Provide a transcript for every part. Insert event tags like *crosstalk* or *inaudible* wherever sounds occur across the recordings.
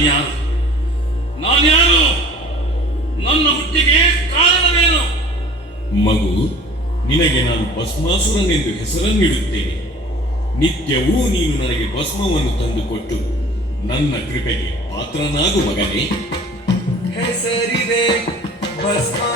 ನಾನ್ಯಾರು? ನಾನ್ಯಾರು? ನನ್ನ ಹುಟ್ಟಿಗೆ ಕಾರಣವೇನು? ಮಗು ನಿನಗೆ ನಾನು ಭಸ್ಮಾಸುರನೆಂದು ಹೆಸರನ್ನಿಡುತ್ತೇನೆ. ನಿತ್ಯವೂ ನೀನು ನನಗೆ ಭಸ್ಮವನ್ನು ತಂದುಕೊಟ್ಟು ನನ್ನ ಕೃಪೆಗೆ ಪಾತ್ರನಾಗು ಮಗನೇ. ಹೆಸರಿದೆ ಭಸ್ಮಾಸುರ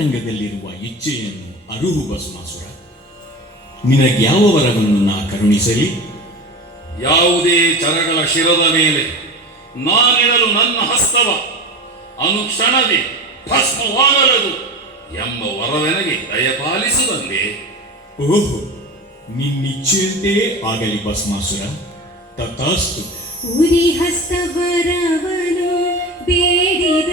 ನಿನ್ನಂತರಂಗದಲ್ಲಿರುವ ಇಚ್ಛೆಯನ್ನು ಅರುಹು ಭಸ್ಮಾಸುರ ನಿನಗ್ಯಾವ ವರವನ್ನು ನಾ ಕರುಣಿಸಲಿ? ಯಾವುದೇ ಚರಗಳ ಶಿರದ ಮೇಲೆ ನಾನಿರಲು ನನ್ನ ಹಸ್ತವ ಅನುಕ್ಷಣವೇ ಭಸ್ಮವಾಗಲದು ಎಂಬ ವರವೆನಗೆ ದಯಪಾಲಿಸುವಂತೆ ಓಹೋ ನಿನ್ನಿಚ್ಛೆಯಂತೆ ಆಗಲಿ ಭಸ್ಮಾಸುರ ತಥಾಸ್ತು. ಉರಿ ಹಸ್ತವರವನು ಬೇಡಿದ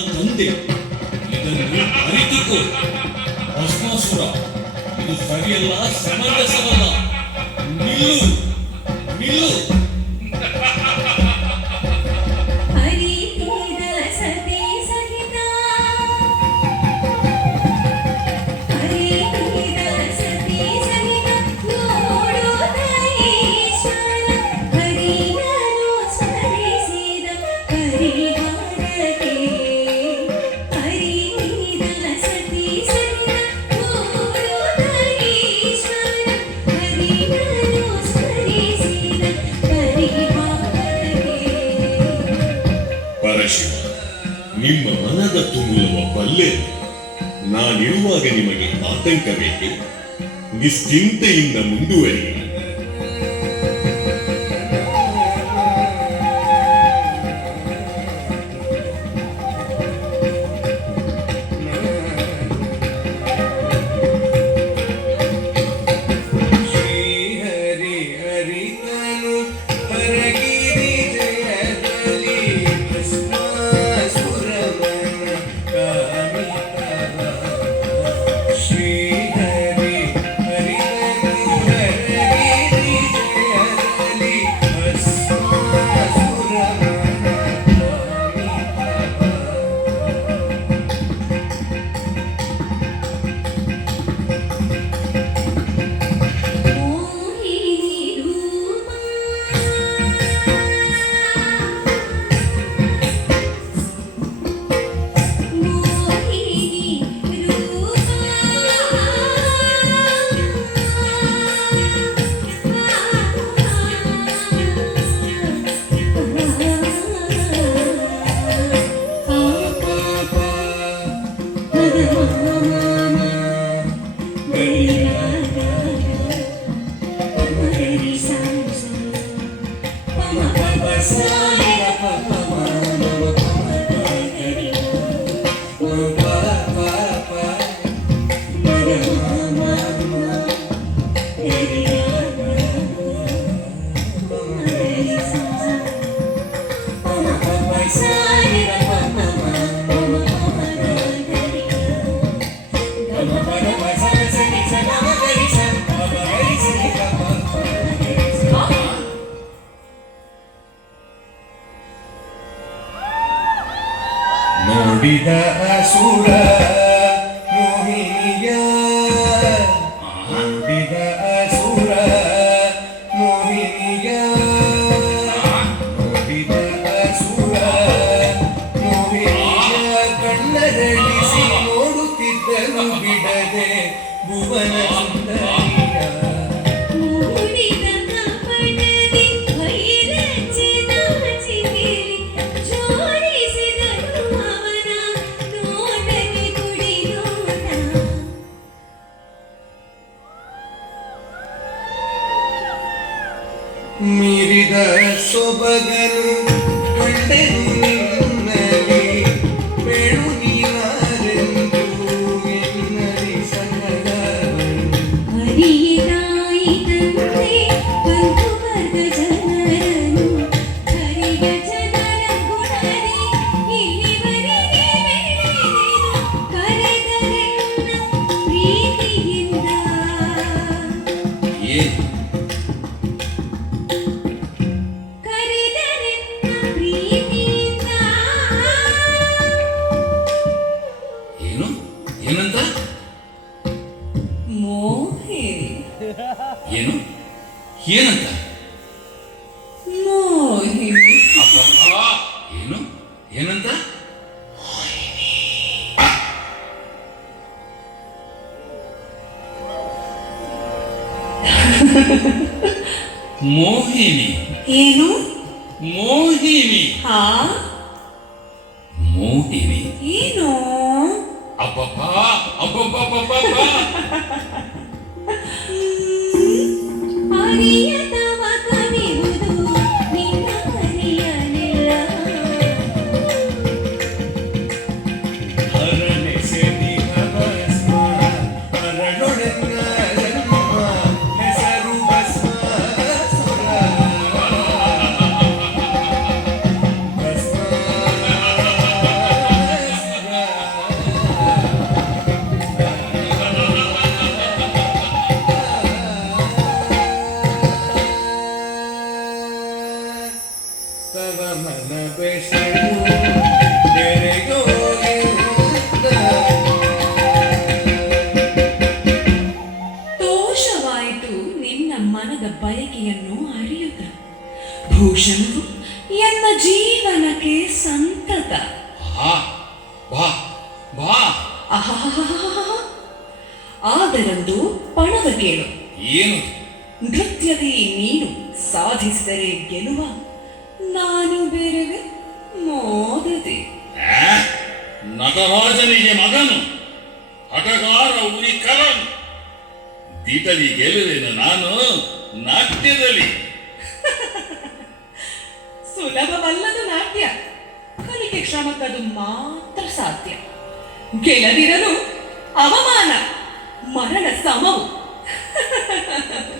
ತಂದೆ ಇದನ್ನು ಅರಿತುಕೋ. ಭಸ್ಮಾಸುರ ಇದು ಸರಿಯಲ್ಲ ಸಮಂಜಸವಲ್ಲ ನಿಲ್ಲು. ನಿಲ್ಲು. ನಿಮ್ಮ ಮನದ ತುಂಬುವ ಬಲ್ಲೆ ನಾನಿರುವಾಗ ನಿಮಗೆ ಆತಂಕ ಬೇಕೆ ನಿಶ್ಚಿಂತೆಯಿಂದ ಮುಂದುವರಿ Christ. ಏನಂತ? ಮೋಹಿನಿ. ಏನು? ಮೋಹಿನಿ. ಹಾ? ಗೆದ್ದಲ್ಲಿ ನೀನು ಸಾಧಿಸಿದರೆ ಗೆಲುವ ನಾನು ಬೇರೆ ಮೋದದೆ. ನಟರಾಜನಿಗೆ ಮಗನು ಹಟಗಾರ ಉರಿಕರನು ದೀಟಲಿ ಗೆಲುವೆನು ನಾನು ನಾಟ್ಯದಲ್ಲಿ. *laughs* ಸುಲಭವಲ್ಲದು ನಾಟ್ಯ ಕಲಿಕೆ ಶ್ರಮಕ್ಕದು ಮಾತ್ರ ಸಾಧ್ಯ. ಗೆಲದಿರಲು ಅವಮಾನ ಮರಣ ಸಮವು. *laughs*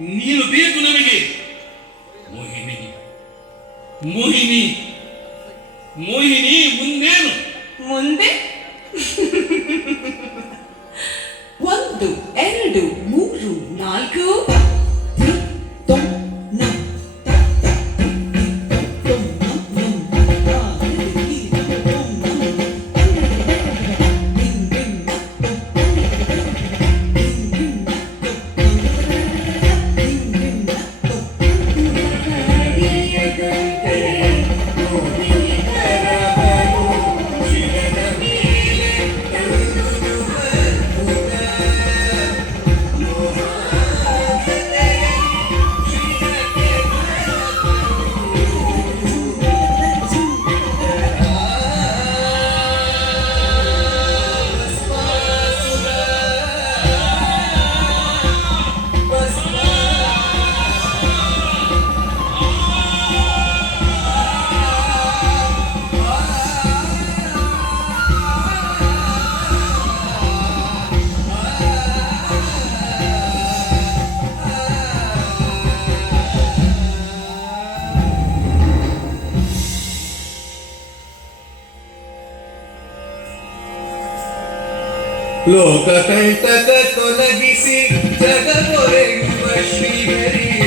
ನೀನು ಬೇಕು ಮೋಹಿನಿ ಮೋಹಿನಿ ಮೋಹಿನಿ. లోక కంటక తొలగిసి జగ శ్రీహరి.